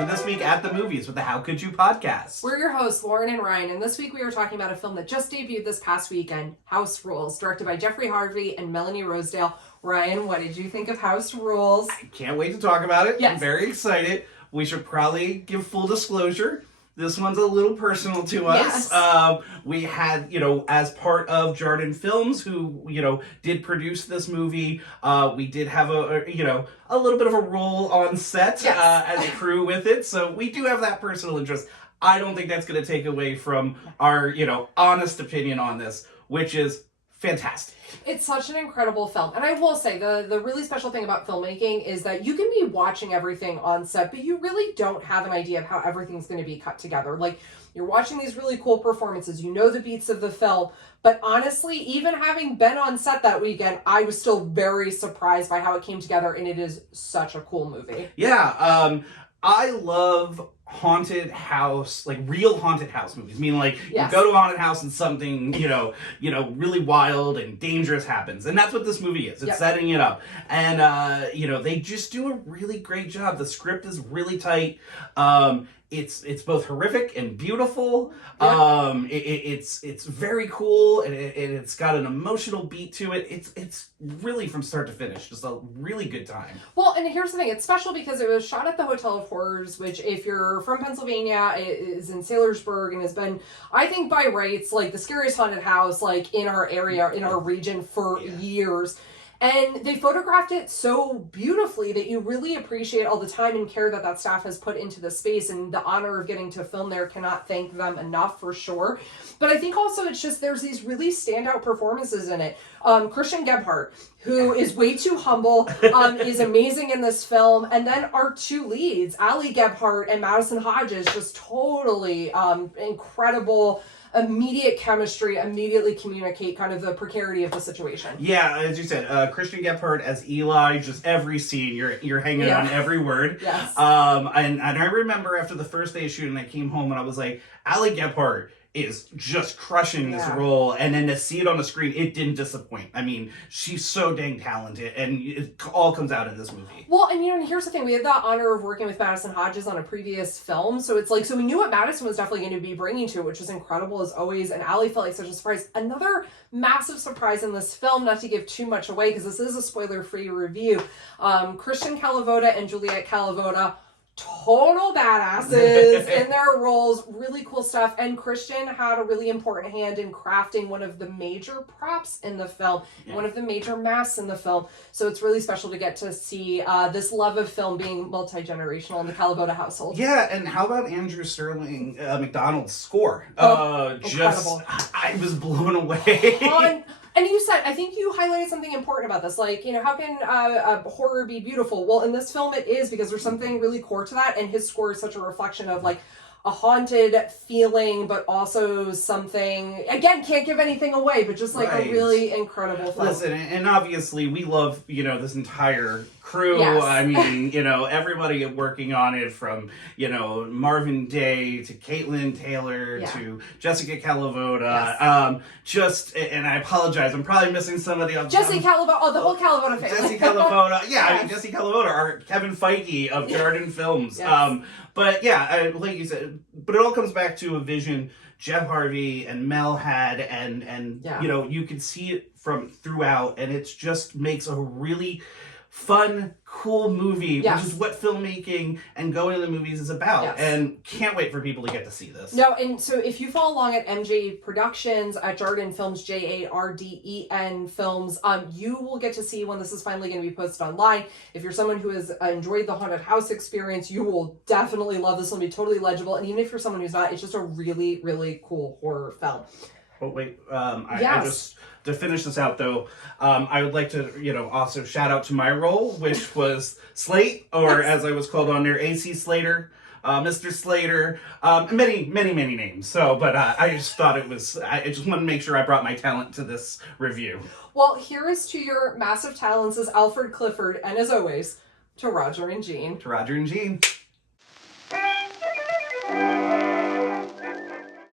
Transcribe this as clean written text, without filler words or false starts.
to This Week at the Movies with the How Could You podcast. We're your hosts, Lauren and Ryan, and this week we are talking about a film that just debuted this past weekend, House Rules, directed by Jeffrey Harvey and Melanie Rosedale. Ryan, what did you think of House Rules? I can't wait to talk about it. Yes. I'm very excited. We should probably give full disclosure. This one's a little personal to us. Yes. We had, as part of Jardin Films, who, did produce this movie, we did have a little bit of a role on set as a crew with it. So we do have that personal interest. I don't think that's going to take away from our, honest opinion on this, which is fantastic. It's such an incredible film. And I will say, the really special thing about filmmaking is that you can be watching everything on set, but you really don't have an idea of how everything's going to be cut together. Like, you're watching these really cool performances, you know the beats of the film, but honestly, even having been on set that weekend, I was still very surprised by how it came together, and it is such a cool movie. Yeah, I love haunted house, like real haunted house movies. I mean, like, Yes. you go to a haunted house and something, really wild and dangerous happens. And that's what this movie is. It's Yep. setting it up. And, they just do a really great job. The script is really tight. It's both horrific and beautiful. Yeah. It's very cool, and it's got an emotional beat to it. It's really from start to finish just a really good time. Well, and here's the thing. It's special because it was shot at the Hotel of Horrors, which, if you're from Pennsylvania, is in Saylorsburg and has been, I think by rights, like the scariest haunted house, like in our area, in our region for years. And they photographed it so beautifully that you really appreciate all the time and care that staff has put into the space, and the honor of getting to film there, cannot thank them enough for sure. But I think also it's just, there's these really standout performances in it. Christian Gebhardt, who is way too humble, is amazing in this film. And then our two leads, Ali Gebhardt and Madison Hodges, just totally incredible. Immediate chemistry, immediately communicate kind of the precarity of the situation. Yeah, as you said, Christian Gebhardt as Eli, just every scene, you're hanging on every word. Yes. And I remember after the first day of shooting, I came home and I was like, Ali Gebhardt is just crushing this role, and then to see it on the screen, it didn't disappoint. I mean, she's so dang talented, and it all comes out in this movie. Well, and here's the thing, we had the honor of working with Madison Hodges on a previous film, so it's like, so we knew what Madison was definitely going to be bringing to it, which was incredible as always, and Ali felt like such a surprise. Another massive surprise in this film, not to give too much away, because this is a spoiler-free review, Christian Calavoda and Juliet Calavoda, total badasses in their roles, really cool stuff. And Christian had a really important hand in crafting one of the major props in the film, one of the major masks in the film. So it's really special to get to see this love of film being multi-generational in the Calavoda household. Yeah, and how about Andrew Sterling McDonald's score? Incredible. I was blown away. And you said, I think you highlighted something important about this. Like, how can horror be beautiful? Well, in this film it is, because there's something really core to that. And his score is such a reflection of, like, a haunted feeling, but also something, again, can't give anything away, but just like a really incredible film. Listen, and obviously we love, this entire crew. Yes. I mean, everybody working on it, from, Marvin Day to Caitlin Taylor to Jessica Calavoda. And I apologize, I'm probably missing somebody else. Jesse Calavoda, the whole Calavoda family. Jesse Calavoda. Yeah, I mean, Jesse Calavoda, our Kevin Feige of Jardin Films. Yes. But yeah, like you said, but it all comes back to a vision Jeff Harvey and Mel had, and you can see it from throughout, and it just makes a really fun, cool movie, which is what filmmaking and going to the movies is about. Yes. And can't wait for people to get to see this. No, and so if you follow along at MJ Productions, at Jardin Films, Jarden Films, you will get to see when this is finally going to be posted online. If you're someone who has enjoyed the haunted house experience, you will definitely love this. It'll be totally legible. And even if you're someone who's not, it's just a really, really cool horror film. Oh, wait, I just, to finish this out, though, I would like to, also shout out to my role, which was Slate, or as I was called on there, AC Slater, Mr. Slater, many, many, many names. So, but I just thought I just wanted to make sure I brought my talent to this review. Well, here is to your massive talents as Alfred Clifford, and as always, to Roger and Jean. To Roger and Jean.